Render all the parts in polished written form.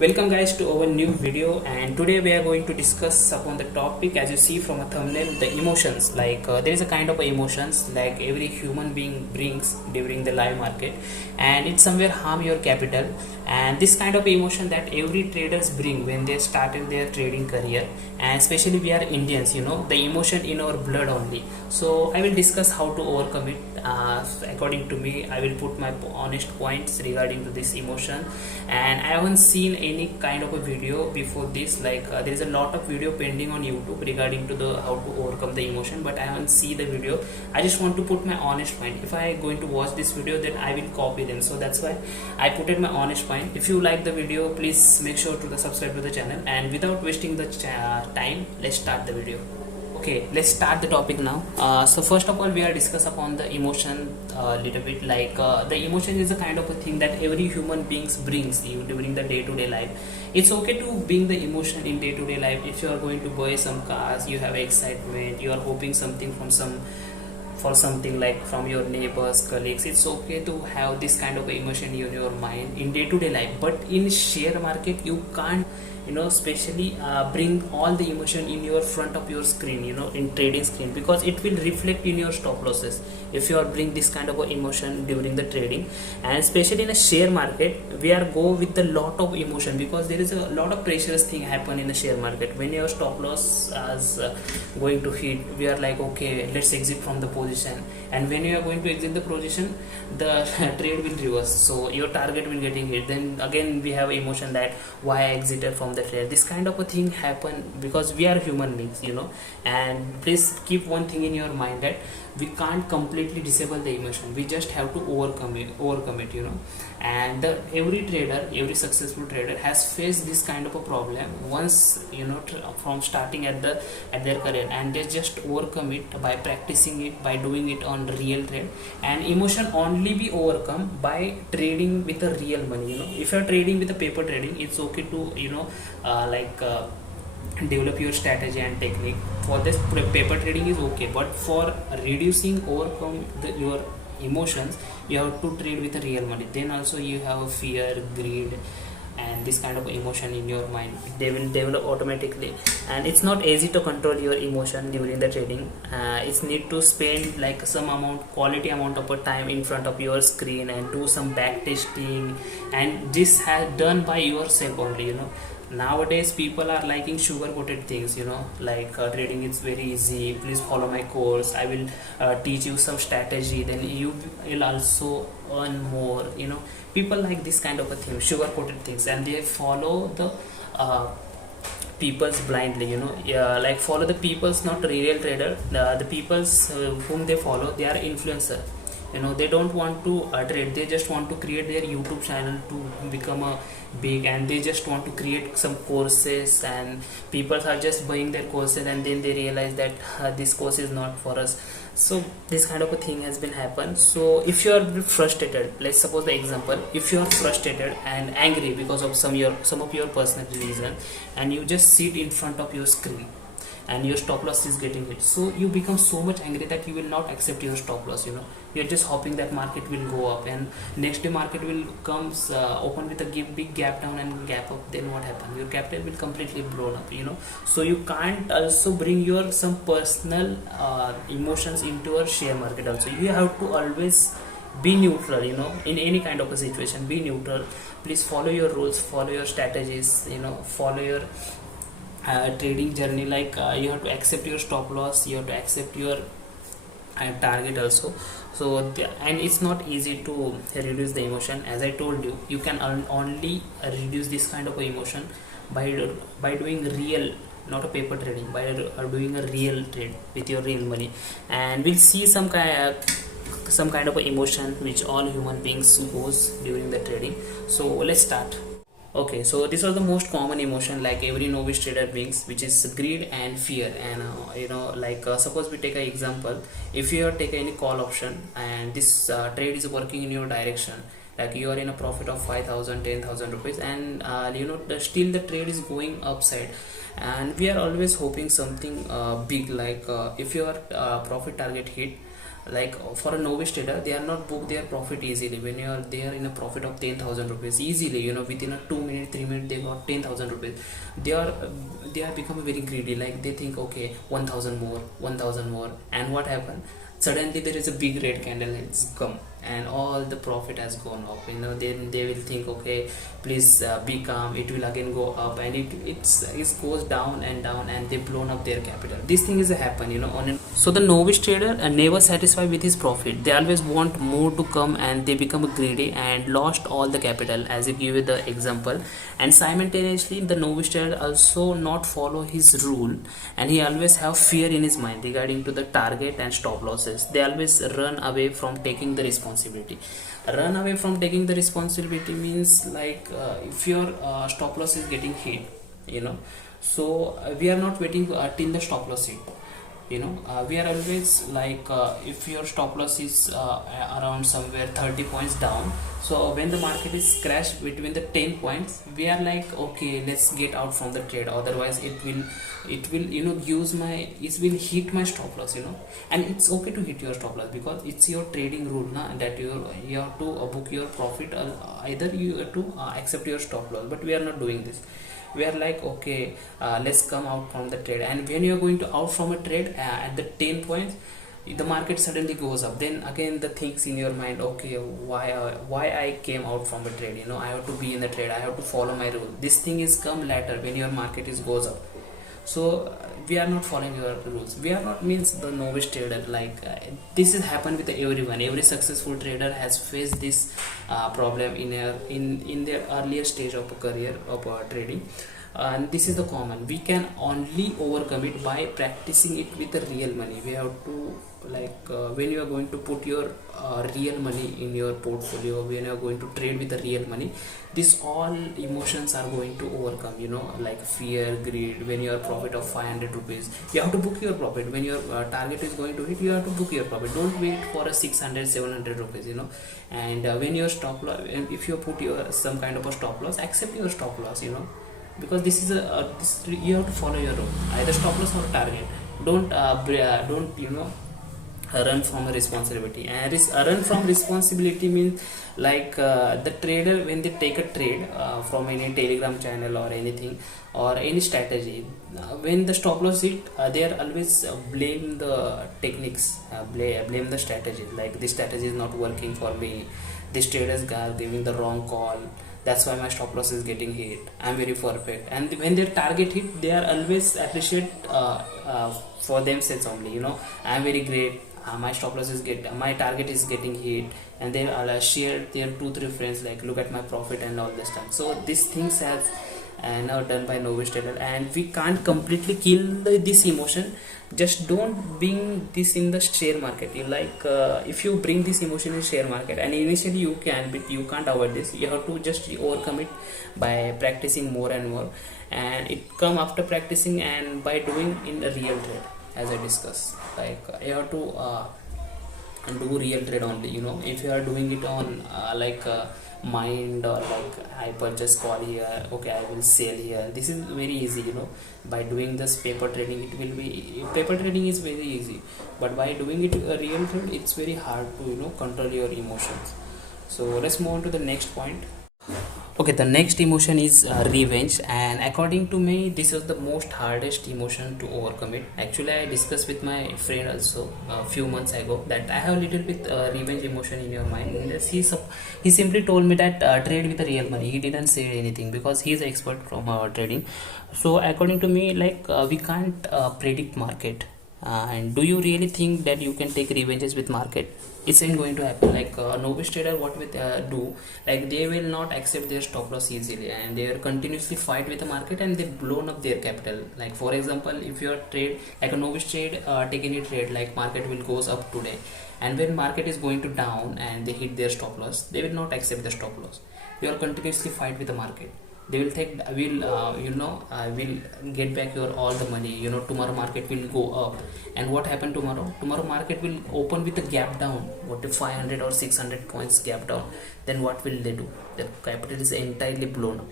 Welcome guys to our new video, and today we are going to discuss upon the topic. As you see from a thumbnail, the emotions. There is a kind of emotions like every human being brings during the live market, and it somewhere harm your capital. And this kind of emotion that every traders bring when they started their trading career, and especially we are Indians, the emotion in our blood only. So I will discuss how to overcome it. According to me, I will put my honest points regarding to this emotion, and I haven't seen any kind of a video before this. There is a lot of video pending on YouTube regarding to the how to overcome the emotion, but I haven't seen the video. I just want to put my honest point. If I going to watch this video, then I will copy them, so that's why I put it my honest point. If you like the video, please make sure to subscribe to the channel, and without wasting the time, let's start the video. Okay, let's start the topic now. So first of all, we are discuss upon the emotion a little bit. The emotion is a kind of a thing that every human beings brings you during the day-to-day life. It's okay to bring the emotion in day-to-day life. If you are going to buy some cars, you have excitement, you are hoping something from for something like from your neighbors, colleagues. It's okay to have this kind of emotion in your mind in day-to-day life, but in share market you can't, especially bring all the emotion in your front of your screen, in trading screen, because it will reflect in your stop losses if you are bring this kind of emotion during the trading. And especially in a share market, we are go with a lot of emotion, because there is a lot of precious thing happen in the share market. When your stop loss is going to hit, we are like, okay, let's exit from the position, and when you are going to exit the position, the trade will reverse, so your target will getting hit. Then again we have emotion that why I exited from the trade. This kind of a thing happen because we are human beings, and please keep one thing in your mind, that we can't completely disable the emotion. We just have to overcome it, and every trader, every successful trader has faced this kind of a problem once, from starting at their career, and they just overcome it by practicing it, by doing it on real trade. And emotion only be overcome by trading with a real money. If you are trading with a paper trading, it's okay to develop your strategy and technique. For this, paper trading is okay, but for reducing, overcome your emotions, you have to trade with a real money. Then also you have fear, greed, and this kind of emotion in your mind, they will develop automatically. And it's not easy to control your emotion during the trading. It's need to spend like some amount, quality amount of time in front of your screen, and do some back testing, and this has done by yourself only. Nowadays people are liking sugar coated things, trading is very easy, please follow my course, I will teach you some strategy, then you will also earn more. People like this kind of a thing, sugar coated things, and they follow the people's blindly, follow the people's, not real trader. The people's whom they follow, they are influencer. They don't want to trade, they just want to create their YouTube channel to become a big, and they just want to create some courses, and people are just buying their courses, and then they realize that this course is not for us. So this kind of a thing has been happened. So if you are frustrated, let's suppose the example, if you are frustrated and angry because of some of your personal reason, and you just sit in front of your screen, and your stop loss is getting hit, so you become so much angry that you will not accept your stop loss. You're just hoping that market will go up, and next day market will comes open with a big gap down and gap up. Then what happens? Your capital will completely blown up. So you can't also bring your some personal emotions into a share market. Also, you have to always be neutral. In any kind of a situation, be neutral. Please follow your rules, follow your strategies, follow your trading journey. You have to accept your stop loss, you have to accept your target also. And it's not easy to reduce the emotion. As I told you, you can only reduce this kind of emotion by doing real, not a paper trading, by doing a real trade with your real money. And we'll see some kind of emotion which all human beings goes during the trading. So let's start. Okay, so these are the most common emotion like every novice trader brings, which is greed and fear. And suppose we take an example. If you take any call option, and this trade is working in your direction, like you are in a profit of 5,000, 10,000 rupees, and still the trade is going upside, and we are always hoping something big, if your profit target hit, Like for a novice trader, they are not book their profit easily. When you are there in a profit of 10,000 rupees easily, within a 2 minute 3 minute they got 10,000 rupees. They are become very greedy. Like they think, okay, 1,000 more, 1,000 more, and what happened? Suddenly there is a big red candle has come and all the profit has gone up. Then they will think, okay, please be calm, it will again go up, and it goes down and down, and they blown up their capital. This thing is a happen, so the novice trader never satisfied with his profit. They always want more to come, and they become greedy and lost all the capital, as I give you the example. And simultaneously the novice trader also not follow his rule, and he always have fear in his mind regarding to the target and stop losses. They always run away from taking the responsibility. Run away from taking the responsibility means, like if your stop loss is getting hit, so we are not waiting till the stop loss hit. We are always like, if your stop loss is around somewhere 30 points down, so when the market is crashed between the 10 points, we are like, okay, let's get out from the trade, otherwise it will it will hit my stop loss. And it's okay to hit your stop loss, because it's your trading rule that you have to book your profit, either you have to accept your stop loss. But we are not doing this. We are like, okay, let's come out from the trade. And when you are going to out from a trade at the 10 points, the market suddenly goes up, then again the things in your mind, okay, why I came out from a trade, I have to be in the trade, I have to follow my rule. This thing is come later when your market goes up. So we are not following your rules. We are not means the novice trader. Like this is happen with everyone. Every successful trader has faced this problem in their earlier stage of a career of trading. And this is the common. We can only overcome it by practicing it with the real money. We have to, like when you are going to put your real money in your portfolio, when you are going to trade with the real money, this all emotions are going to overcome, like fear, greed. When your profit of 500 rupees, you have to book your profit. When your target is going to hit, you have to book your profit. Don't wait for a 600 700 rupees, and when your stop loss, if you put your some kind of a stop loss, accept your stop loss, because this is you have to follow your rule, either stop loss or target. Don't run from a responsibility. And run from responsibility means, like the trader, when they take a trade from any telegram channel or anything or any strategy, when the stop loss hit, they are always blame the techniques, blame the strategy, like this strategy is not working for me, this traders are giving the wrong call, that's why my stop loss is getting hit, I'm very perfect. And when their target hit, they are always appreciate for themselves only, I'm very great, my stop loss is my target is getting hit, and they share their 2-3 friends, like look at my profit and all this stuff. So these things have now done by novice trader, and we can't completely kill this emotion. Just don't bring this in the share market. If you bring this emotion in share market, and initially you can, but you can't avoid this, you have to just overcome it by practicing more and more, and it come after practicing and by doing in a real trade, as I discussed. Like you have to do real trade only. If you are doing it on mind, or like I purchase call here, okay, I will sell here, this is very easy. By doing this paper trading, it will be, paper trading is very easy, but by doing it a real trade, it's very hard to control your emotions. So let's move on to the next point. Okay, the next emotion is revenge, and according to me, this is the most hardest emotion to overcome it. Actually, I discussed with my friend also a few months ago that I have a little bit revenge emotion in your mind. And he simply told me that trade with the real money. He didn't say anything because he is an expert from our trading. So according to me, like we can't predict market. And do you really think that you can take revenges with market? It's ain't going to happen. Like novice trader, what will do, like they will not accept their stop loss easily, and they will continuously fight with the market, and they blown up their capital. Like for example, if your trade, like a novice trade, take any trade, like market will goes up today, and when market is going to down and they hit their stop loss, they will not accept the stop loss. You are continuously fight with the market. they will think will get back your all the money, tomorrow market will go up. And what happened tomorrow market will open with a gap down, what if 500 or 600 points gap down, then what will they do? The capital is entirely blown up.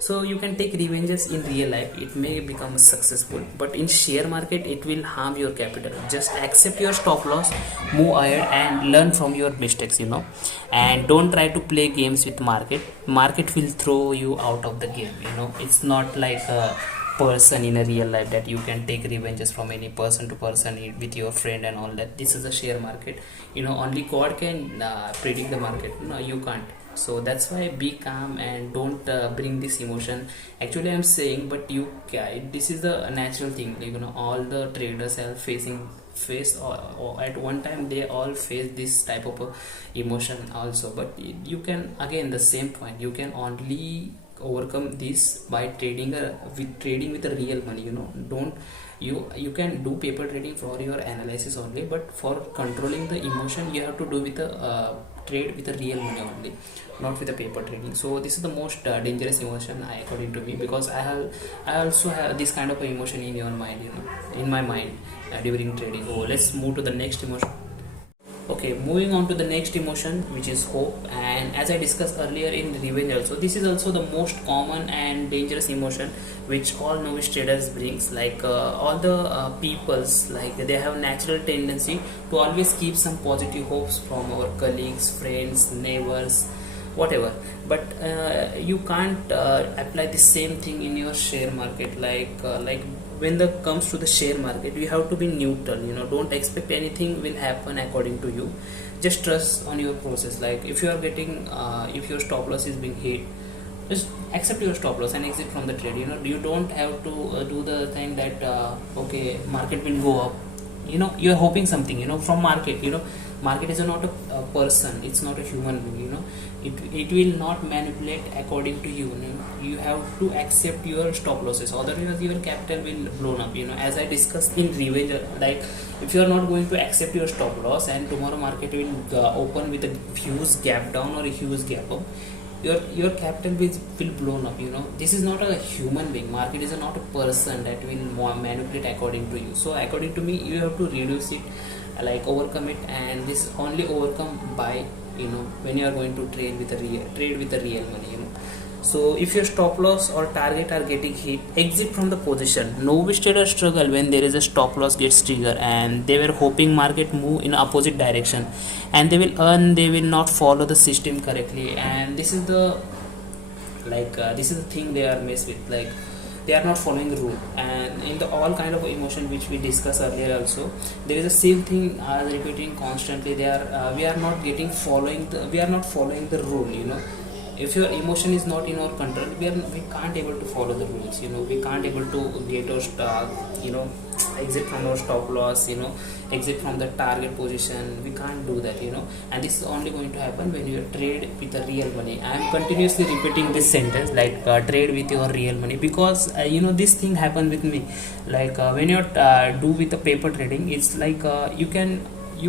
So you can take revenges in real life, it may become successful, but in share market it will harm your capital. Just accept your stop loss, move ahead and learn from your mistakes, and don't try to play games with market will throw you out of the game. It's not like a person in a real life that you can take revenges from any person to person with your friend and all that. This is a share market, only God can predict the market. No, you can't. So that's why be calm and don't bring this emotion. Actually I'm saying, but this is the natural thing. All the traders are face or at one time they all face this type of emotion also. But you can, again the same point, you can only overcome this by trading with the real money. Don't you can do paper trading for your analysis only, but for controlling the emotion you have to do with the trade with the real money only, not with the paper trading. So this is the most dangerous emotion according to me, because I also have this kind of emotion in your mind, in my mind during trading. Oh, let's move to the next emotion. Okay, moving on to the next emotion, which is hope. And as I discussed earlier in revenge also, this is also the most common and dangerous emotion which all novice traders brings. Like all the peoples, like they have natural tendency to always keep some positive hopes from our colleagues, friends, neighbors, whatever. But you can't apply the same thing in your share market. Like when it comes to the share market, you have to be neutral. Don't expect anything will happen according to you. Just trust on your process. Like if you are getting if your stop loss is being hit, just accept your stop loss and exit from the trade. You don't have to do the thing that okay, market will go up. You're hoping something from market. Market is not a person, it's not a human being. It will not manipulate according to you. You have to accept your stop losses, otherwise your capital will blown up. As I discussed in revenge, like if you are not going to accept your stop loss and tomorrow market will open with a huge gap down or a huge gap up, your capital will blown up. This is not a human being. Market is not a person that will manipulate according to you. So according to me, you have to reduce it, like overcome it, and this is only overcome by when you are going to trade with the real money. So if your stop loss or target are getting hit, exit from the position. Novice traders struggle when there is a stop loss gets triggered and they were hoping market move in opposite direction, and they will not follow the system correctly. And this is the thing they are messed with. Like they are not following the rule. And in the all kind of emotion which we discussed earlier also, there is a same thing repeating constantly. We are not following the rule. If your emotion is not in our control, we can't able to follow the rules. We can't able to get our exit from our stop loss, exit from the target position. We can't do that. And this is only going to happen when you trade with the real money. I am continuously repeating this sentence, like trade with your real money, because this thing happened with me. Like when you do with the paper trading, it's like you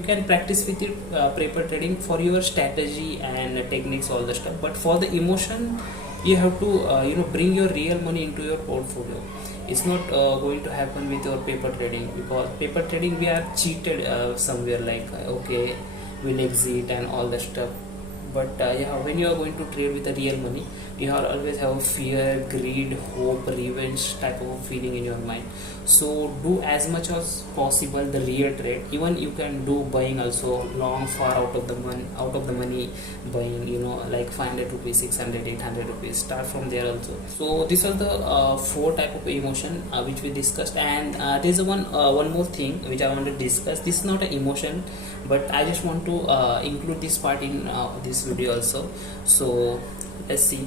can practice with it paper trading for your strategy and techniques, all the stuff. But for the emotion, you have to bring your real money into your portfolio. It's not going to happen with your paper trading, because paper trading we are cheated somewhere, like okay, we'll exit and all the stuff. But when you are going to trade with the real money, you always have fear, greed, hope, revenge type of feeling in your mind. So do as much as possible the real trade. Even you can do buying also, long far out of the money buying, like 500 rupees, 600, 800 rupees, start from there also. So these are the four type of emotion which we discussed. And there's one more thing which I want to discuss. This is not an emotion, but I just want to include this part in this video also. So let's see.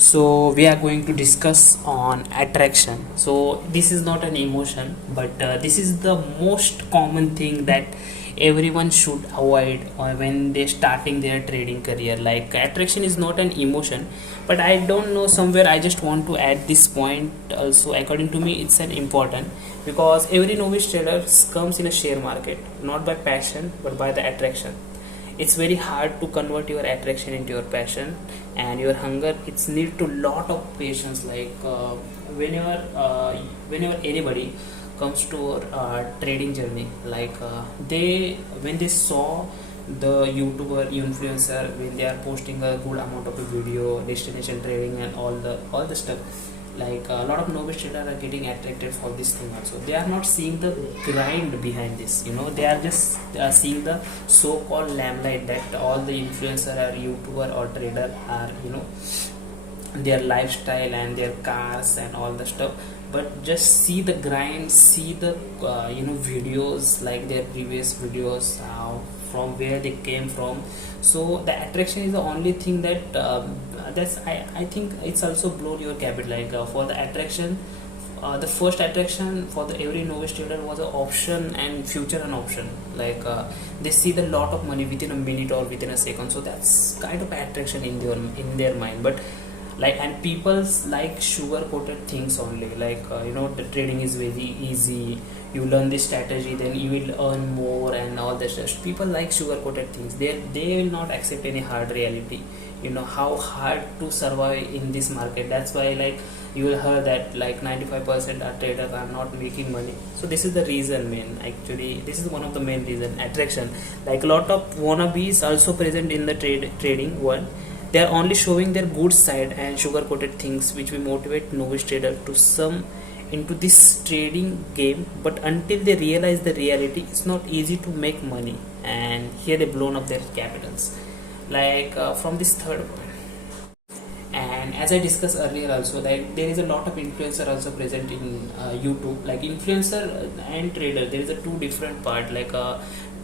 So we are going to discuss on attraction. So this is not an emotion, but this is the most common thing that everyone should avoid when they starting their trading career. Like attraction is not an emotion, but I don't know, somewhere I just want to add this point also. According to me, it's an important, because every novice trader comes in a share market not by passion but by the attraction. it's very hard to convert your attraction into your passion, and your hunger it's need to lot of patience. Like whenever anybody comes to trading journey, like they when they saw the YouTuber influencer, when they are posting a good amount of a video, destination trading and all the stuff, like a lot of novice traders are getting attracted for this thing also. They are not seeing the grind behind this, they are just seeing the so-called limelight that all the influencer or YouTuber or trader are, their lifestyle and their cars and all the stuff. But just see the grind, see the videos, like their previous videos, from where they came from. So the attraction is the only thing that I think it's also blown your capital. Like for the attraction, the first attraction for the every novice trader was an option and future an option. Like they see the lot of money within a minute or within a second, so that's kind of attraction in their mind. But like, and people like sugar coated things only, like the trading is very easy, you learn this strategy then you will earn more and all that stuff. People like sugar coated things, they will not accept any hard reality, how hard to survive in this market. That's why, like, you will hear that like 95% of traders are not making money. So this is the reason, man. Actually, this is one of the main reason, attraction. Like a lot of wannabes also present in the trading world. They are only showing their good side and sugar coated things, which will motivate novice trader to some into this trading game. But until they realize the reality, it's not easy to make money, and here they blown up their capitals. Like from this third point, and as I discussed earlier also, like there is a lot of influencer also present in YouTube. Like influencer and trader, there is a two different part. Like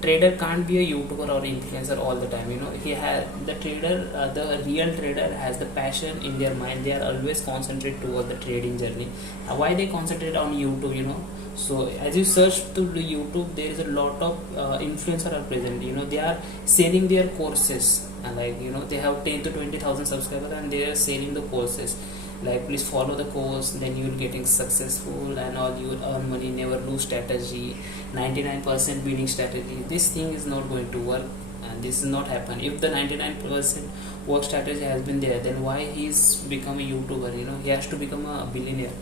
trader can't be a YouTuber or influencer all the time. He has the trader, the real trader has the passion in their mind. They are always concentrated towards the trading journey. Why they concentrate on YouTube? So as you search to the YouTube, there is a lot of influencer are present. They are selling their courses, and like they have 10 to 20,000 subscribers and they are selling the courses. Like, please follow the course, then you will getting successful and all, you will earn money, never lose strategy, 99% winning strategy. This thing is not going to work, and this is not happen. If the 99% work strategy has been there, then why he's become a YouTuber? He has to become a billionaire.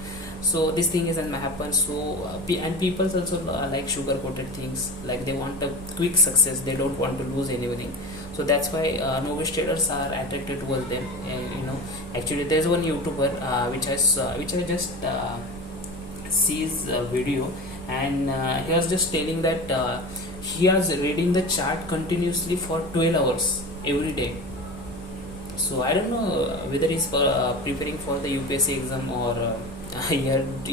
So this thing isn't happen. So and people also like sugar coated things, like they want a quick success, they don't want to lose anything. So that's why novice traders are attracted towards them. And actually there's one YouTuber which I just sees a video, and he was just telling that he was reading the chart continuously for 12 hours every day. So I don't know whether he's preparing for the UPSC exam or he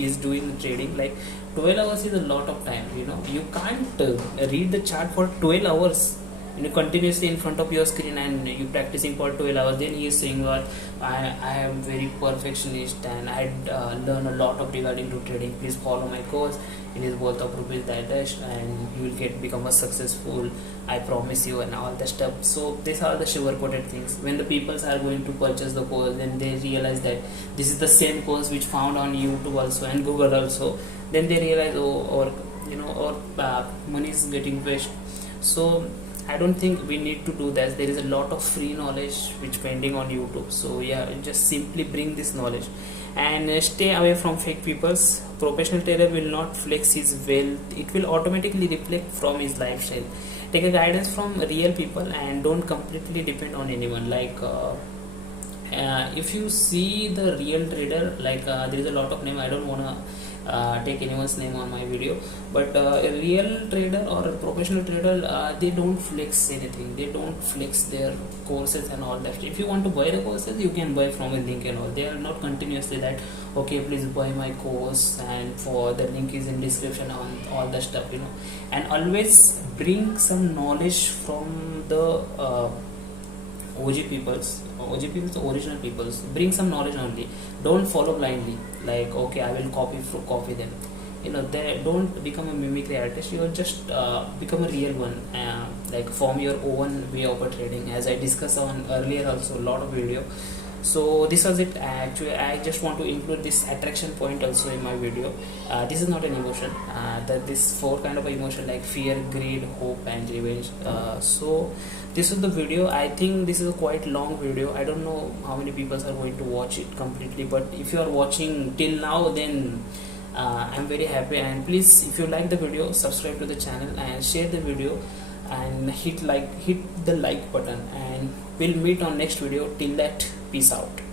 is doing trading. Like 12 hours is a lot of time. You can't read the chart for 12 hours continuously in front of your screen, and you practicing for 12 hours. Then he is saying, well, I am very perfectionist and I learn a lot of regarding to trading. Please follow my course, it is worth of rupees dash, and you will become a successful, I promise you, and all the stuff. So these are the sugar coated things. When the people are going to purchase the course, then they realize that this is the same course which found on YouTube also and Google also. Then they realize, money is getting wasted. So I don't think we need to do that. There is a lot of free knowledge which pending on YouTube. So yeah, just simply bring this knowledge and stay away from fake peoples. Professional trader will not flex his wealth. It will automatically reflect from his lifestyle. Take a guidance from real people and don't completely depend on anyone. Like if you see the real trader, like there is a lot of name. I don't wanna take anyone's name on my video, but a real trader or a professional trader, they don't flex anything. They don't flex their courses and all that. If you want to buy the courses, you can buy from a link and all. They are not continuously that, okay, please buy my course and for the link is in description on all the stuff. And always bring some knowledge from the OG peoples, original peoples. Bring some knowledge only. Don't follow blindly. Like, okay, I will copy them. They don't become a mimicry artist. You will just become a real one. Like form your own way of trading. As I discussed on earlier also, a lot of video. So this was it. Actually, I just want to include this attraction point also in my video. This is not an emotion. That this 4 kind of emotion like fear, greed, hope, and revenge. So this is the video. I think this is a quite long video. I don't know how many people are going to watch it completely, but if you are watching till now, then I'm very happy. And please, if you like the video, subscribe to the channel and share the video and hit the like button, and we'll meet on next video. Till that, peace out.